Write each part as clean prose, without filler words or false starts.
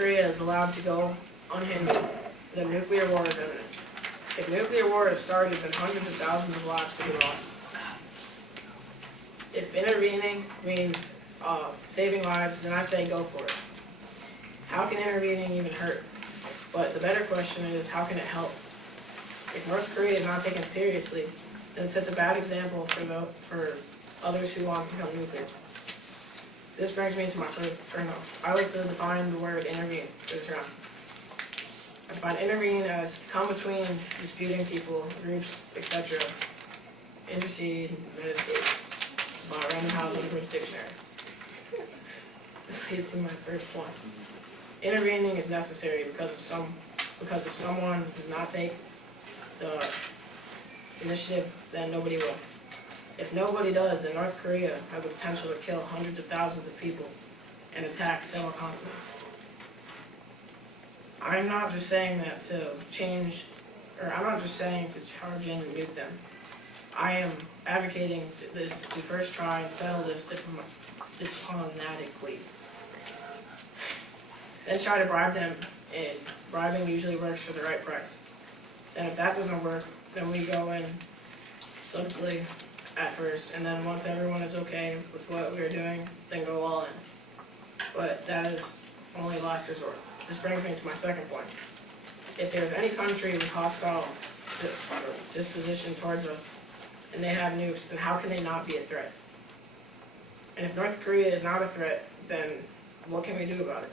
Korea is allowed to go unhindered, the nuclear war is imminent. If nuclear war is started, then hundreds of thousands of lives could be lost. If intervening means saving lives, then I say go for it. How can intervening even hurt? But the better question is, how can it help? If North Korea is not taken seriously, then it sets a bad example for others who want to become nuclear. This brings me to my first, I like to define the word intervene for this round. I define intervene as to come between disputing people, groups, etc. Intercede, meditate. By Random House Language Dictionary. This leads to my first point. Intervening is necessary because if someone does not take the initiative, then nobody will. If nobody does, then North Korea has the potential to kill hundreds of thousands of people and attack several continents. I'm not just saying that to change, or I'm not just saying to charge in and nuke them. I am advocating this to first try and settle this diplomatically. Then try to bribe them, and bribing usually works for the right price. Then if that doesn't work, then we go in subtly at first, and then once everyone is okay with what we're doing, then go all in. But that is only last resort. This brings me to my second point. If there's any country with hostile disposition towards us, and they have nukes, then how can they not be a threat? And if North Korea is not a threat, then what can we do about it?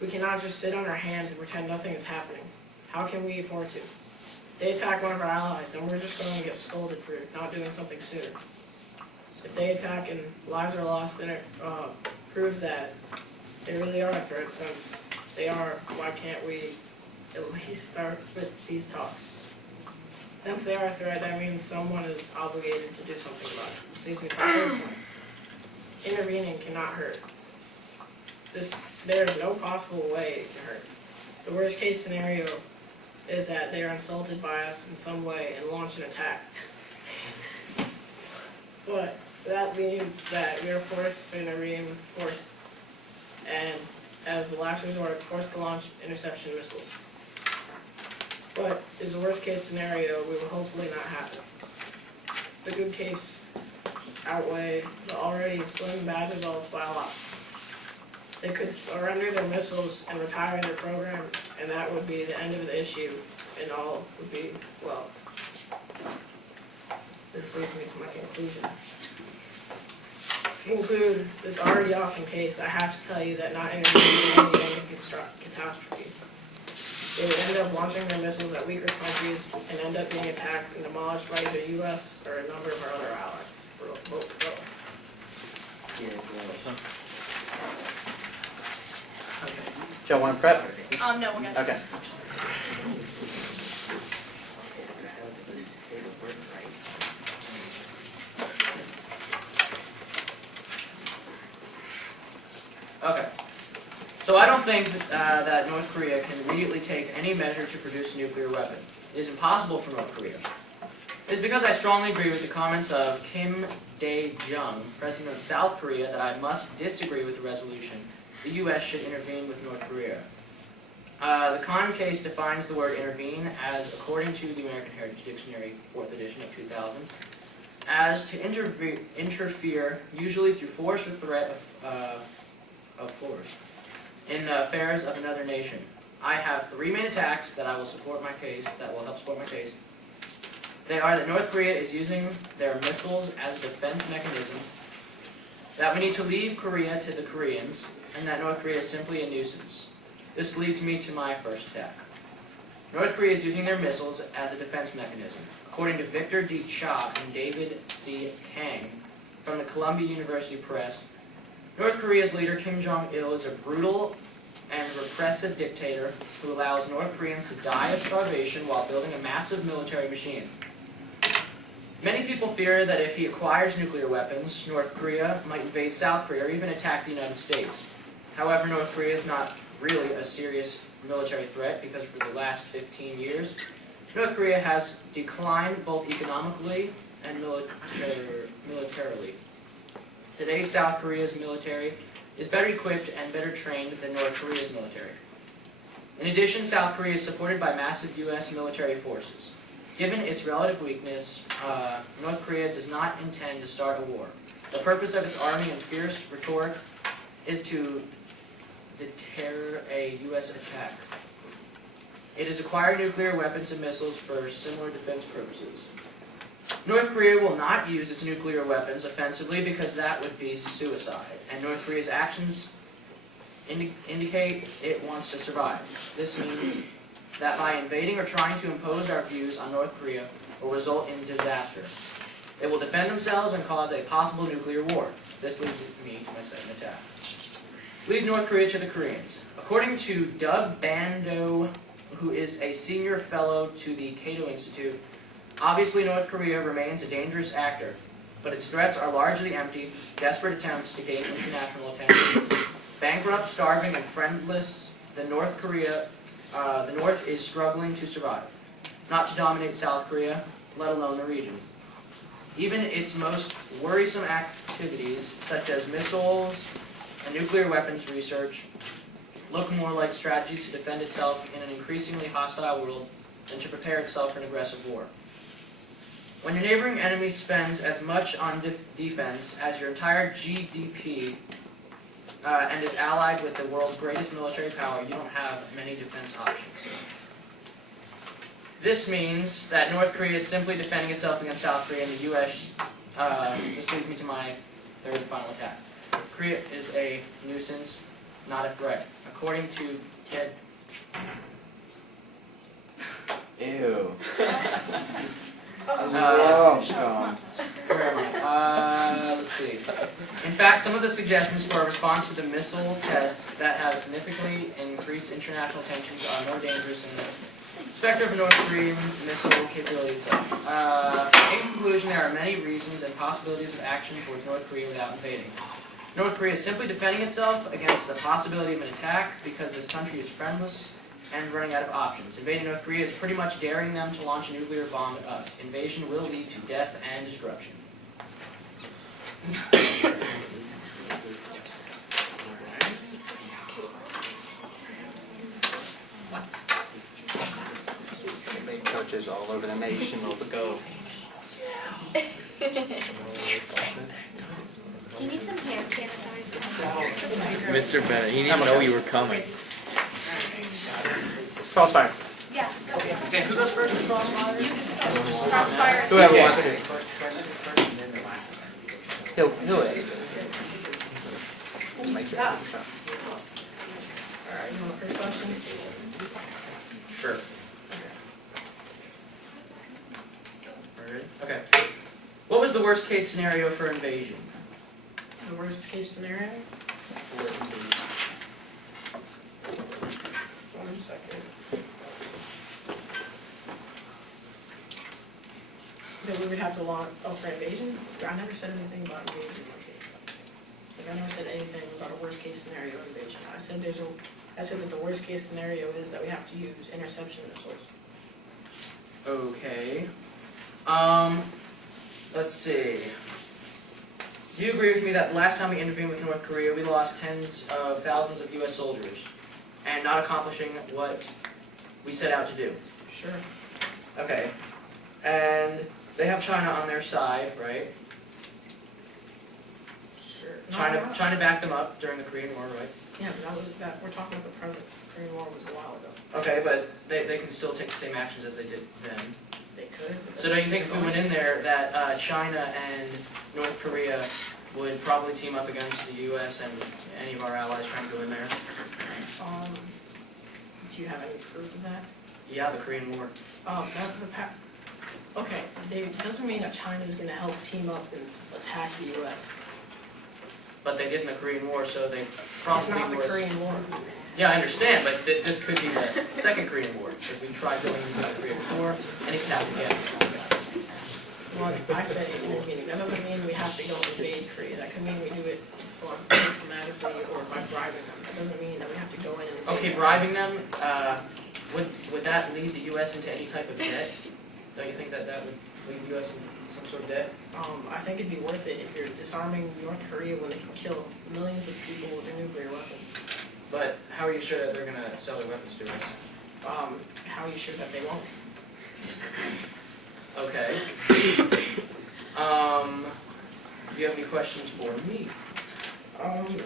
We cannot just sit on our hands and pretend nothing is happening. How can we afford to? If they attack one of our allies, then we're just going to get scolded for not doing something sooner. If they attack and lives are lost, then it proves that they really are a threat. Since they are, why can't we at least start with these talks? Since they are a threat, that means someone is obligated to do something about it. Excuse me, intervening cannot hurt. There is no possible way to hurt. The worst case scenario is that they are insulted by us in some way and launch an attack. But that means that we are forced to intervene with force, and as the last resort, forced to launch interception missiles. But is the worst case scenario, we will hopefully not happen. The good case outweigh the already slim bad results by a lot. They could surrender their missiles and retire their program, and that would be the end of the issue, and all would be well. This leads me to my conclusion. To conclude this already awesome case, I have to tell you that not intervening will end in catastrophe. They would end up launching their missiles at weaker countries and end up being attacked and demolished by either U.S. or a number of our other allies. Do y'all want to prep? No, we're good. Okay. Okay. So I don't think that North Korea can immediately take any measure to produce a nuclear weapon. It is impossible for North Korea. It is because I strongly agree with the comments of Kim Dae-jung, President of South Korea, that I must disagree with the resolution. The U.S. should intervene with North Korea. The Kahn case defines the word intervene as, according to the American Heritage Dictionary, 4th edition of 2000, as to interfere, usually through force or threat of force, in the affairs of another nation. I have 3 main attacks that will help support my case. They are that North Korea is using their missiles as a defense mechanism, that we need to leave Korea to the Koreans, and that North Korea is simply a nuisance. This leads me to my first attack. North Korea is using their missiles as a defense mechanism. According to Victor D. Cha and David C. Kang from the Columbia University Press, North Korea's leader Kim Jong-il is a brutal and repressive dictator who allows North Koreans to die of starvation while building a massive military machine. Many people fear that if he acquires nuclear weapons, North Korea might invade South Korea or even attack the United States. However, North Korea is not really a serious military threat because for the last 15 years, North Korea has declined both economically and militarily. Today, South Korea's military is better equipped and better trained than North Korea's military. In addition, South Korea is supported by massive U.S. military forces. Given its relative weakness, North Korea does not intend to start a war. The purpose of its army and fierce rhetoric is to deter a U.S. attack. It is acquiring nuclear weapons and missiles for similar defense purposes. North Korea will not use its nuclear weapons offensively because that would be suicide, and North Korea's actions indicate it wants to survive. This means that by invading or trying to impose our views on North Korea will result in disaster. They will defend themselves and cause a possible nuclear war. This leads me to my second attack. Leave North Korea to the Koreans. According to Doug Bando, who is a senior fellow to the Cato Institute, obviously North Korea remains a dangerous actor, but its threats are largely empty, desperate attempts to gain international attention. Bankrupt, starving, and friendless, the North is struggling to survive, not to dominate South Korea, let alone the region. Even its most worrisome activities, such as missiles and nuclear weapons research, look more like strategies to defend itself in an increasingly hostile world than to prepare itself for an aggressive war. When your neighboring enemy spends as much on defense as your entire GDP and is allied with the world's greatest military power, you don't have many defense options. This means that North Korea is simply defending itself against South Korea and the U.S. This leads me to my third and final attack. Korea is a nuisance, not a threat. According to Ted... Ew. Where am I? Let's see. In fact, some of the suggestions for a response to the missile tests that have significantly increased international tensions are more dangerous than the specter of a North Korean missile capability itself. In conclusion, there are many reasons and possibilities of action towards North Korea without invading. North Korea is simply defending itself against the possibility of an attack because this country is friendless and running out of options. Invading North Korea is pretty much daring them to launch a nuclear bomb at us. Invasion will lead to death and destruction. What? They made churches all over the nation will go. Do you need some hand sanitizer? Mr. Bennett, he didn't know you were coming. Crossfire. Yeah. Okay, who goes first? Crossfire. Whoever wants to. He'll edit it. Make sure. Alright, you want first question? Sure. Ready? Okay. What was the worst case scenario for invasion? The worst case scenario? 1 second. That we would have to launch, for invasion? I never said anything about invasion. Like, I never said anything about a worst case scenario invasion. I said that the worst case scenario is that we have to use interception missiles. Okay. Let's see. Do you agree with me that last time we intervened with North Korea, we lost tens of thousands of U.S. soldiers and not accomplishing what we set out to do? Sure. Okay. And they have China on their side, right? Sure. China backed them up during the Korean War, right? Yeah, but we're talking about the present. Korean War was a while ago. Okay, but they can still take the same actions as they did then. They could. So don't you think if we went in there that China and North Korea would probably team up against the U.S. and any of our allies trying to go in there? Do you have any proof of that? Yeah, the Korean War. That's okay, doesn't mean that China is going to help team up and attack the U.S. But they did in the Korean War, so they probably It's not the were... Korean War. Yeah, I understand, but this could be the second Korean War, because we tried going into North Korea before, and it could happen again. Well, I said intervening. That doesn't mean we have to go invade Korea. That could mean we do it diplomatically or by bribing them. That doesn't mean that we have to go in and invade. Okay, bribing them, would that lead the U.S. into any type of debt? Don't you think that would lead the U.S. into some sort of debt? I think it'd be worth it if you're disarming North Korea when they can kill millions of people with their nuclear weapons. But how are you sure that they're gonna sell their weapons to us? How are you sure that they won't? Okay. Do you have any questions for me?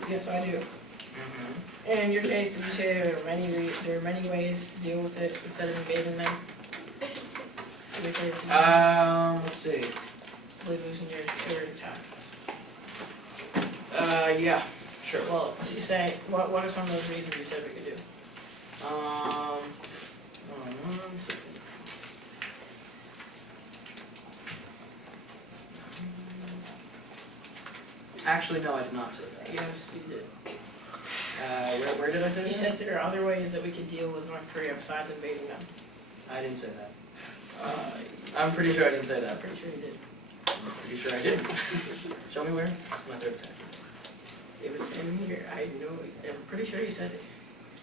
Yes, I do. Mm-hmm. And in your case, did you say there are many ways to deal with it instead of invading them? In your case, you Let's see. probably losing your attack. Yeah, sure. Well, you say what are some of those reasons you said we could do? One second. Actually, no, I did not say that. Yes, you did. Where did I say that? You said there are other ways that we could deal with North Korea besides invading them. I didn't say that. I'm I'm pretty sure I didn't say that. pretty sure you did. I'm pretty sure I didn't. Show me where. This is my third attack. It was in here. I'm pretty sure you said it.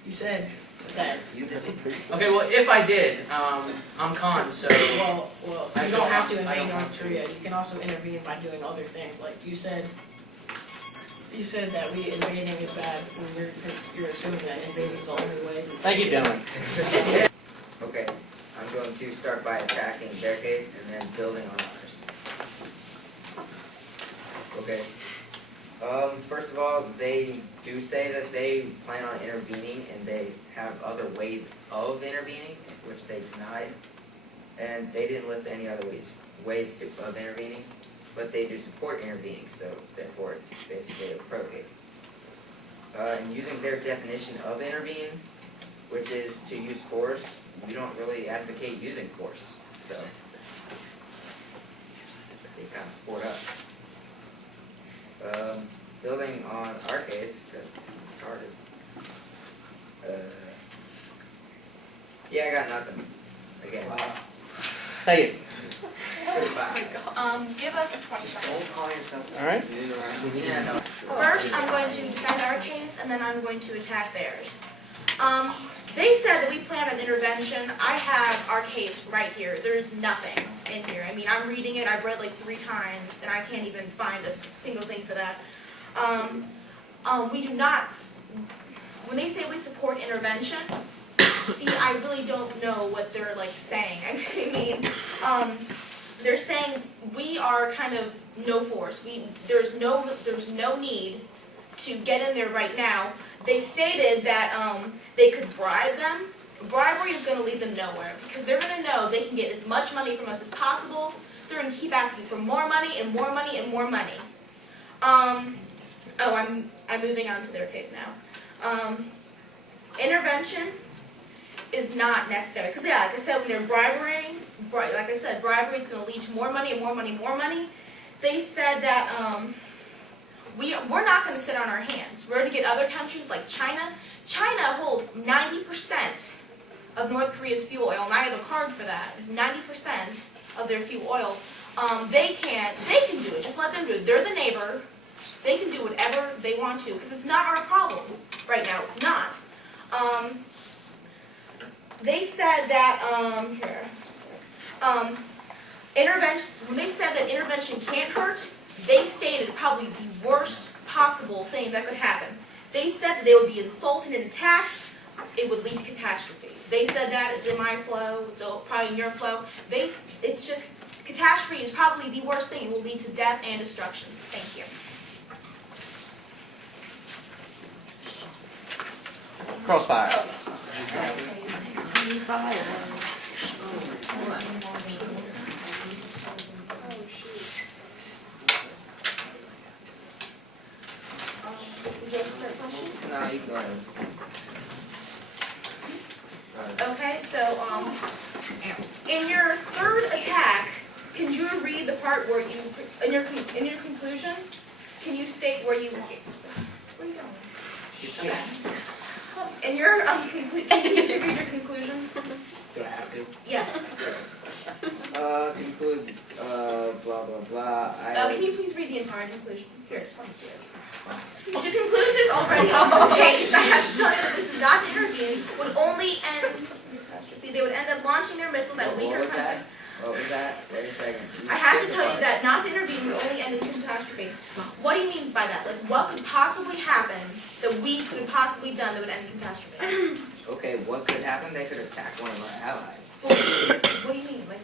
You said that. You did it pretty good. Okay, well, if I did, I'm con, so. Well, I you don't don't have have- to I invade don't North have to. Korea. You can also intervene by doing other things. Like you said that we invading is bad when you're assuming that invading is the only way. Thank you, Dylan. Okay, I'm going to start by attacking their case and then building on ours. Okay. First of all, they do say that they plan on intervening and they have other ways of intervening, which they denied. And they didn't list any other ways of intervening, but they do support intervening, so therefore it's basically a pro case. And using their definition of intervene, which is to use force, we don't really advocate using force, so they kind of support us. Building on our case, because it's retarded. Yeah, I got nothing. Again. Say it. Goodbye. Give us 20 seconds. All right. Yeah, no. First, I'm going to defend our case, and then I'm going to attack theirs. They said that we planned an intervention. I have our case right here. There's nothing in here. I mean, I'm reading it. I've read like 3 times, and I can't even find a single thing for that. We do not. When they say we support intervention, see, I really don't know what they're like saying. I mean, they're saying we are kind of no force. There's no need to get in there right now. They stated that they could bribe them. Bribery is going to lead them nowhere because they're going to know they can get as much money from us as possible. They're going to keep asking for more money and more money and more money. I'm moving on to their case now. Intervention is not necessary because, yeah, like I said, when they're bribery is going to lead to more money and more money and more money. They said that we're not going to sit on our hands. We're going to get other countries like China. China holds 90% of North Korea's fuel oil, and I have a card for that. 90% of their fuel oil. They can do it. Just let them do it. They're the neighbor. They can do whatever they want to because it's not our problem right now. It's not. They said that intervention. When they said that intervention can't hurt, they stated probably the worst possible thing that could happen. They said that they would be insulted and attacked. It would lead to catastrophe. They said that. It's in my flow. It's probably in your flow. It's just catastrophe is probably the worst thing. It will lead to death and destruction. Thank you. Crossfire. Would you like to start questions? No, you go ahead. Okay, so in your third attack, can you read the part where you in your conclusion? Can you state where you? Where are you going? Okay. In your conclusion, can you read your conclusion? Do I have to? Yes. To conclude, blah, blah, blah, Can you please read the entire conclusion? Here, let me see it. To conclude this already awful case, I have to tell you that this is not to intervene, would only end catastrophe. They would end up launching their missiles at What weaker was that? countries. What was that? Wait a second. I have to skipped tell a you that not to intervene would only end in catastrophe. What do you mean by that? Like, what could possibly happen that we could have possibly done that would end in catastrophe? part. Okay, what could happen? They could attack one of our allies. What do you mean? Like,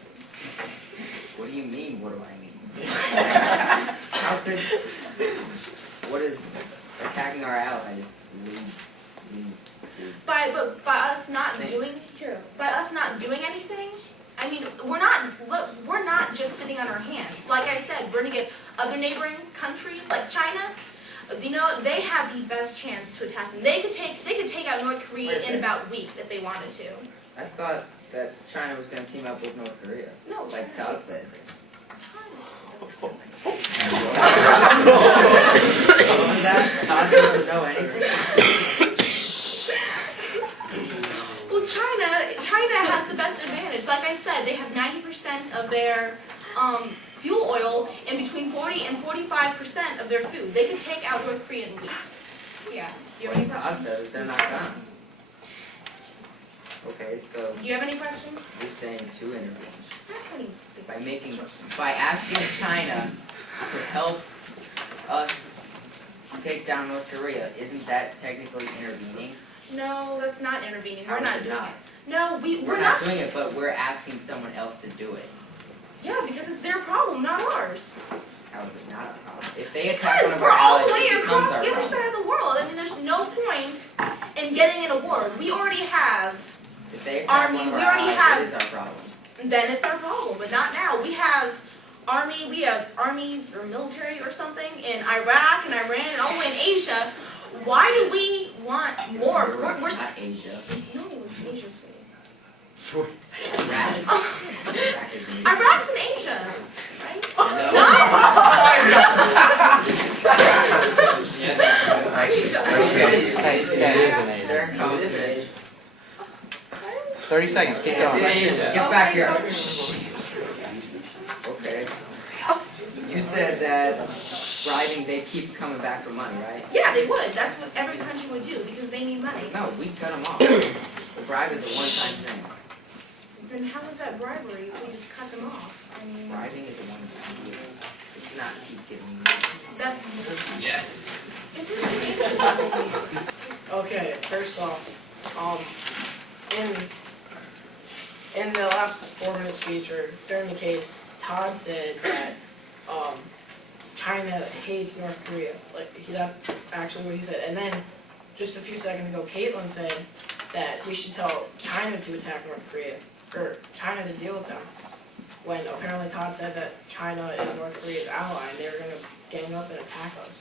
What do you mean? What do I mean? How could? What is attacking our allies lead to? by us not Thank- doing anything. I mean, we're not just sitting on our hands. Like I said, we're gonna get other neighboring countries like China. You know, they have the best chance to attack them. They could take out North Korea Wait a in second. about weeks if they wanted to. I thought that China was going to team up with North Korea, No, like China- Todd said. Time. What was that? Todd doesn't know anything. Well, China has the best advantage. Like I said, they have 90% of their fuel oil and between 40 and 45% of their food. They can take out North Korea in weeks. So yeah. Do you have any Todd questions? says they're not gonna. Okay, so Do you have any questions? you're saying to intervene It's not funny. by asking China to help us take down North Korea. Isn't that technically intervening? No, that's not intervening. How We're is not it doing not? it. No, we're We're not. not doing it, but we're asking someone else to do it. Yeah, because it's their problem, not ours. How is it not a problem? If they attack one Because of we're our all allies, the way it becomes across our the other problem. side of the world. I mean, there's no point in getting in a war. We already have. If they attack Army, one of we our already allies, have- it is our problem. Then it's our problem, but not now. We have armies or military or something in Iraq and Iran and all the way in Asia. Why do we want more? Europe, We're not Asia. no, it's Asia, sweetie. Iraq. Iraq is in Asia. Iraq's in Asia, right? They're in competition. 30 seconds, keep going. Get back here. Okay. You said that bribing, they keep coming back for money, right? Yeah, they would. That's what every country would do because they need money. No, we cut them off. The bribe is a one-time thing. Then how is that bribery if we just cut them off? I mean, Bribing is a one-time deal. It's not keep giving you money. that Yes. is it. Okay, first off, in the last 4-minute speech or during the case, Todd said that China hates North Korea. That's actually what he said. And then just a few seconds ago, Caitlin said that we should tell China to attack North Korea, or China to deal with them. When apparently Todd said that China is North Korea's ally and they were going to gang up and attack us.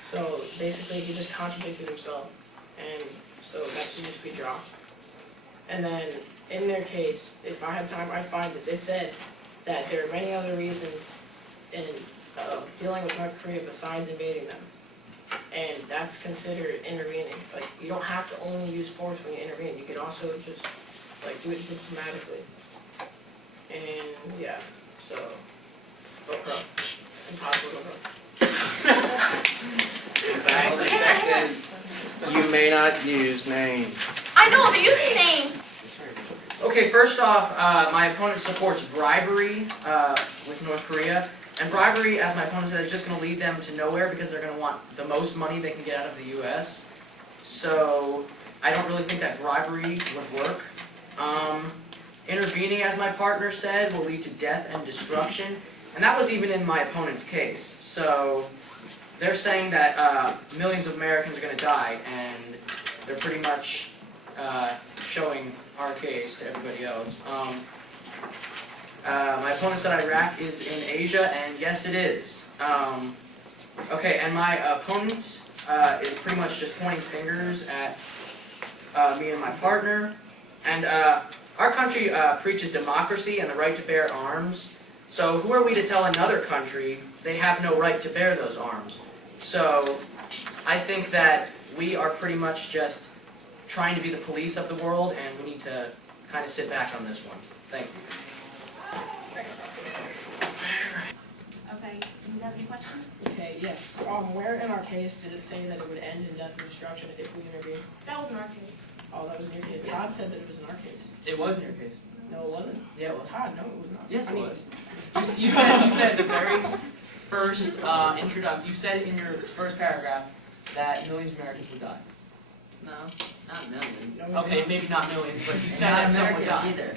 So basically he just contradicted himself, and so that should just be dropped. And then in their case, if I had time, I'd find it. They said that there are many other reasons in dealing with North Korea besides invading them. And that's considered intervening. Like, you don't have to only use force when you intervene. You can also just, do it diplomatically. And, yeah, so, GoPro. Impossible GoPro. Texas. You may not use names. I know they're using names. Okay, first off, my opponent supports bribery with North Korea. And bribery, as my opponent said, is just going to lead them to nowhere because they're going to want the most money they can get out of the U.S. So I don't really think that bribery would work. Intervening, as my partner said, will lead to death and destruction. And that was even in my opponent's case. So they're saying that millions of Americans are going to die, and they're pretty much showing our case to everybody else. My opponent said Iraq is in Asia, and yes, it is. Okay, and my opponent is pretty much just pointing fingers at me and my partner. And our country preaches democracy and the right to bear arms. So who are we to tell another country they have no right to bear those arms? So I think that we are pretty much just trying to be the police of the world, and we need to kind of sit back on this one. Thank you. Okay, do you have any questions? Okay, yes. Where in our case did it say that it would end in death and destruction if we intervene? That was in our case. Oh, that was in your case. Todd said that it was in our case. It was in your case. No, it wasn't. Yeah, it was. Todd, no, it was not. Yes, I it mean, was. You said the very first introduction. You said in your first paragraph that millions of Americans would die. No, not millions. No, Okay, maybe not millions, but you said Not that someone would Americans die. either.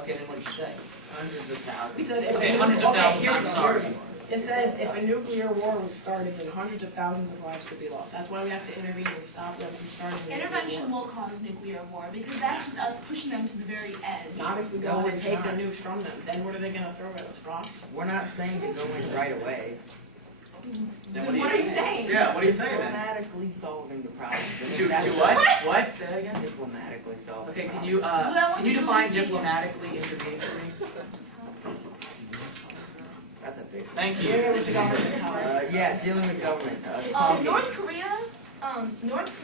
Okay, then what did you say? Hundreds of thousands. We said if Okay, a hundreds of thousands. here we I'm go, sorry. here we go. It says if a nuclear war was started, then hundreds of thousands of lives could be lost. That's why we have to intervene and stop them from starting a nuclear Intervention war. will cause nuclear war because that's just us pushing them to the very edge. Not if we No, go and it's take not. the nukes from them. Then what are they gonna throw at us? Rocks? We're not saying to go in right away. Then What are you saying? Yeah, what are you saying then? Diplomatically solving the problem. To what? What? Say that again. Diplomatically solving. Okay, the can you Well, can you what's define the- diplomatically intervene for me? That's a big one. Thank you. Dealing with the government, Todd. Yeah, dealing with government. Talking. North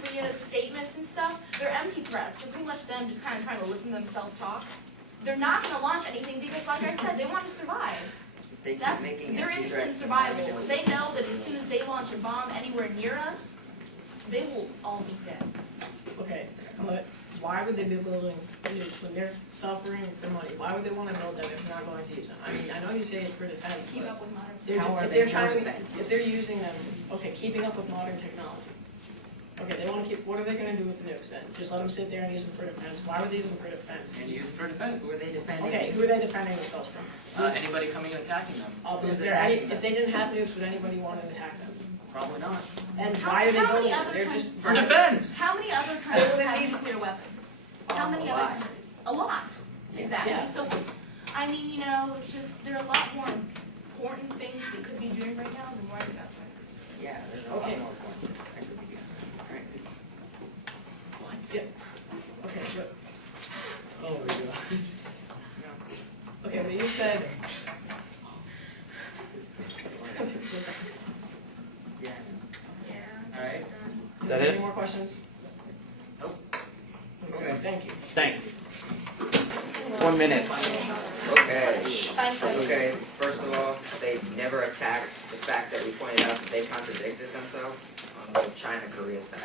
Korea's statements and stuff, they're empty threats. They're pretty much them just kind of trying to listen to themselves talk. They're not going to launch anything because, like I said, they want to survive. If they keep That's, making they're empty interested in threats, survival. Because they know that as soon as they launch a bomb anywhere near us, they will all be dead. Okay, but why would they be building nukes when they're suffering for money? Why would they wanna build them if they're not going to use them? I mean, I know you say it's for defense, Keep but up with modern. they're, How are if they they're for trying, defense? if they're using them, okay, keeping up with modern technology. Okay, they wanna keep, what are they gonna do with the nukes then? Just let them sit there and use them for defense? Why would they use them for defense? And use it for defense. Who are they defending? Okay, who are they defending themselves from? Anybody coming and attacking them? Who's Is there any, attacking them? if they didn't have nukes, would anybody want to attack them? Probably not. And How- why are they how many building them? other They're countries- just. For defense. How many other They countries would have need- nuclear weapons? How many a other lot. countries? A lot. Yeah. Exactly. Yeah. So, I mean, you know, it's just, there are a lot more important things we could be doing right now than worrying about something. Yeah, there's a lot Okay. more points. I could be doing. What? Yeah. Okay, but, Oh my god. okay, but you said. Yeah. Yeah. All right. Is that it? Any more questions? Nope. Okay. Thank you. Thank you. 1 minute. Okay. Thank you. Okay, first of all, they never attacked the fact that we pointed out that they contradicted themselves on the China-Korea side.